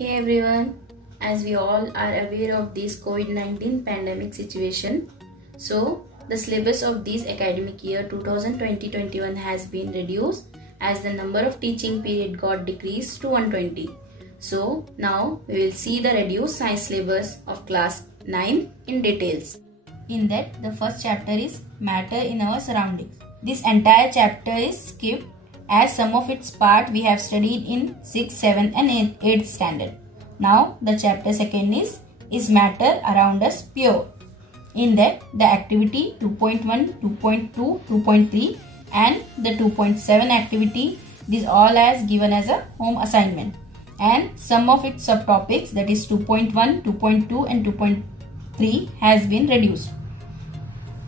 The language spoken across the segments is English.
Hey everyone, as we all are aware of this COVID-19 pandemic situation, so the syllabus of this academic year 2020-21 has been reduced as the number of teaching period got decreased to 120. So now we will see the reduced science syllabus of class 9 in details. In that, the first chapter is matter in our surroundings. This entire chapter is skipped as some of its part we have studied in 6th, 7th and 8th standard. Now the chapter second is matter around us pure. In that, the activity 2.1, 2.2, 2.3 and the 2.7 activity, these all as given as a home assignment, and some of its subtopics, that is 2.1, 2.2 and 2.3 has been reduced.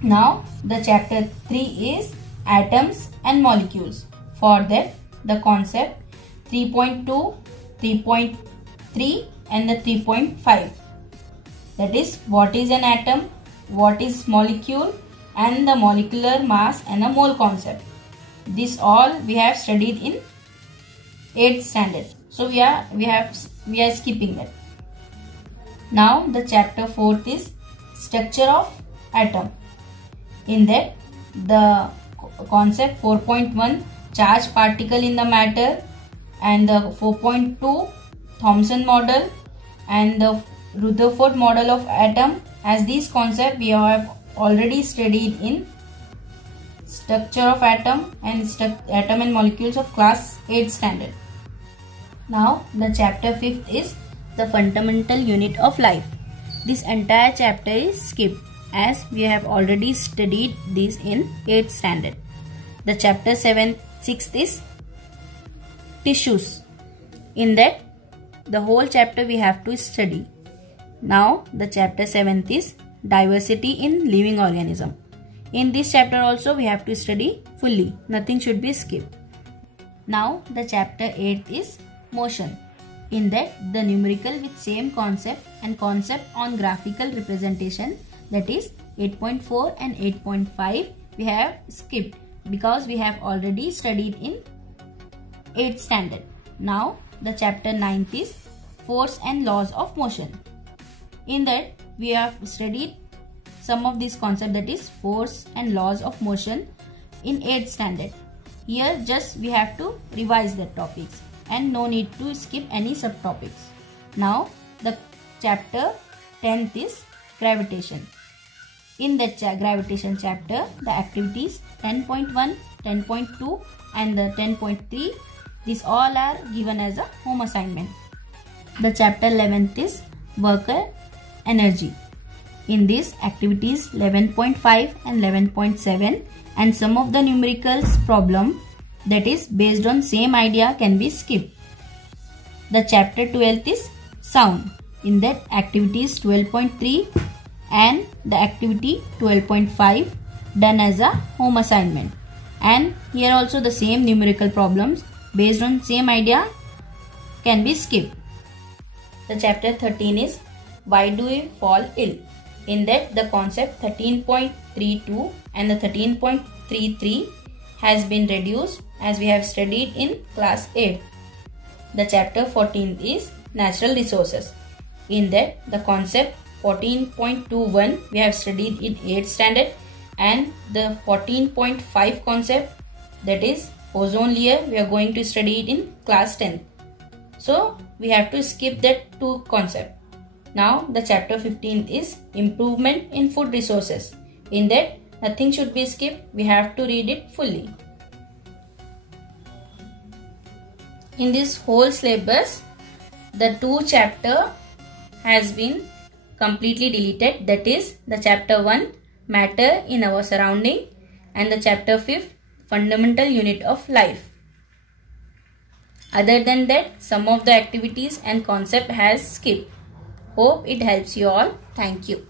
Now the chapter 3 is atoms and molecules. For that, the concept 3.2, 3.3 and the 3.5, that is what is an atom, what is molecule and the molecular mass and the mole concept. This all we have studied in 8th standard. So we are skipping that. Now the chapter 4th is structure of atom. In that, the concept 4.1 charged particle in the matter and the 4.2 Thomson model and the Rutherford model of atom, as these concepts we have already studied in structure of atom and atom and molecules of class 8 standard. Now the chapter 5th is the fundamental unit of life. This entire chapter is skipped as we have already studied this in 8th standard. The chapter 6th is tissues. In that, the whole chapter we have to study. Now the chapter 7th is diversity in living organism. In this chapter also we have to study fully. Nothing should be skipped. Now the chapter 8th is motion. In that, the numerical with same concept and concept on graphical representation, that is 8.4 and 8.5 we have skipped because we have already studied in 8th standard. Now the chapter 9th is force and laws of motion. In that, we have studied some of these concepts, that is force and laws of motion in 8th standard. Here just we have to revise the topics and no need to skip any subtopics. Now the chapter 10th is gravitation. In that gravitation chapter, the activities 10.1, 10.2 and the 10.3, these all are given as a home assignment. The chapter 11th is worker energy. In this, activities 11.5 and 11.7 and some of the numericals problem, that is based on same idea, can be skipped. The chapter 12th is sound. In that, activities 12.3 and the activity 12.5 done as a home assignment, and here also the same numerical problems based on same idea can be skipped. The chapter 13 is why do we fall ill. In that, the concept 13.32 and the 13.33 has been reduced as we have studied in class 8. The chapter 14 is natural resources. In that, the concept 14.21 we have studied in 8th standard and the 14.5 concept, that is ozone layer, we are going to study it in class 10th. So we have to skip that two concept. Now the chapter 15 is improvement in food resources. In that, nothing should be skipped. We have to read it fully. In this whole syllabus, the 2 chapter has been completely deleted, that is the chapter 1 matter in our surrounding and the chapter 5 fundamental unit of life. Other than that, some of the activities and concept has skipped. Hope it helps you all. Thank you.